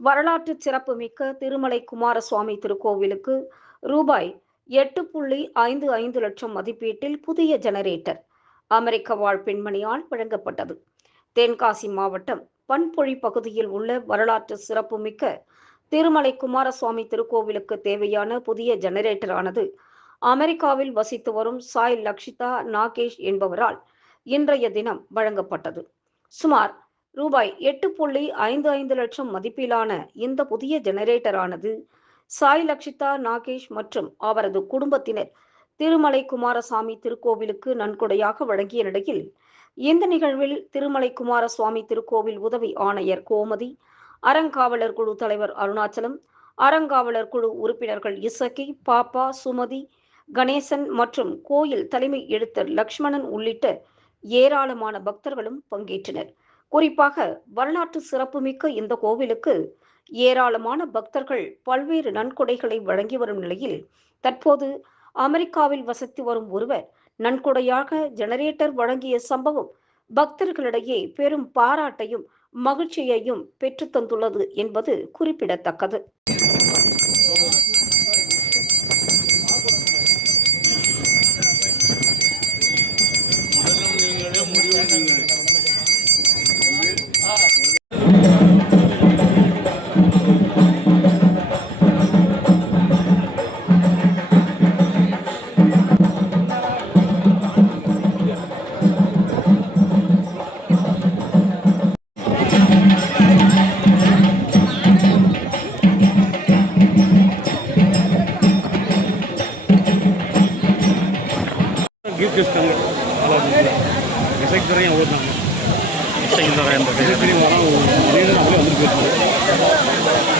வரலாற்று சிறப்புமிக்க திருமலை குமாரசுவாமி திருக்கோவிலுக்கு ரூபாய் 8.55 லட்சம் மதிப்பீட்டில் புதிய ஜெனரேட்டர் அமெரிக்க வாழ் பெண்மணியால் வழங்கப்பட்டது. தென்காசி மாவட்டம் பண்பொழி பகுதியில் உள்ள வரலாற்று சிறப்புமிக்க திருமலை குமாரசுவாமி திருக்கோவிலுக்கு தேவையான புதிய ஜெனரேட்டரானது அமெரிக்காவில் வசித்து வரும் சாய் லக்ஷிதா நாகேஷ் என்பவரால் இன்றைய தினம் வழங்கப்பட்டது. சுமார் ரூபாய் 8.55 லட்சம் மதிப்பிலான இந்த புதிய ஜெனரேட்டரானது சாய் லக்ஷிதா நாகேஷ் மற்றும் அவரது குடும்பத்தினர் திருமலை குமாரசாமி திருக்கோவிலுக்கு நன்கொடையாக வழங்கிய நிலையில் இந்த நிகழ்வில் திருமலை குமாரசுவாமி திருக்கோவில் உதவி ஆணையர் கோமதி, அறங்காவலர் குழு தலைவர் அருணாச்சலம், அறங்காவலர் குழு உறுப்பினர்கள் இசக்கி, பாப்பா, சுமதி, கணேசன் மற்றும் கோயில் தலைமை எழுத்தர் லக்ஷ்மணன் உள்ளிட்ட ஏராளமான பக்தர்களும் பங்கேற்றனர். குறிப்பாக வரலாற்று சிறப்புமிக்க இந்த கோவிலுக்கு ஏராளமான பக்தர்கள் பல்வேறு நன்கொடைகளை வழங்கி வரும் நிலையில் தற்போது அமெரிக்காவில் வசித்து வரும் ஒருவர் நன்கொடையாக ஜெனரேட்டர் வழங்கிய சம்பவம் பக்தர்களிடையே பெரும் பாராட்டையும் மகிழ்ச்சியையும் பெற்றுத்தந்துள்ளது என்பது குறிப்பிடத்தக்கது. गिफ्ट इस्तांगे इसेक तरह यहाँ होता है इसेक तरह यहाँ होता है इसेक तरह वाला ये ना अपने अंदर बैठते हैं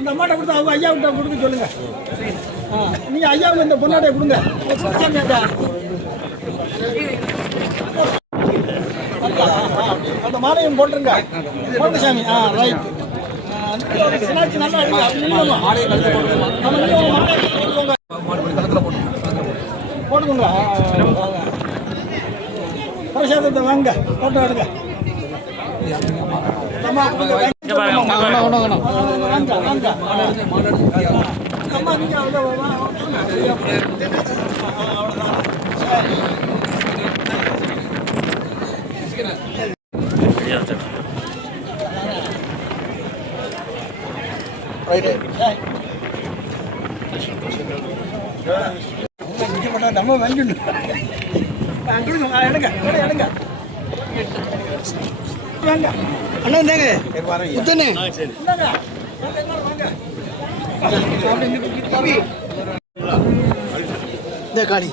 இந்த அம்மாட்ட கொடுத்து அவங்க ஐயா விட்ட கொடுக்க சொல்லுங்க. நீங்க ஐயாவுக்கு இந்த பொண்ணாடைய கொடுங்க. அந்த மாலையும் போட்டுருங்க. போட்டு சாமி. ரைட். போட்டுக்கோங்க. பிரசாதத்தை வாங்க. போட்டோ எடுங்க. நம்ம வாங்கிடணும். எடுங்க எடுங்க அண்ணா இந்தாங்க குத்தனே இந்த காணி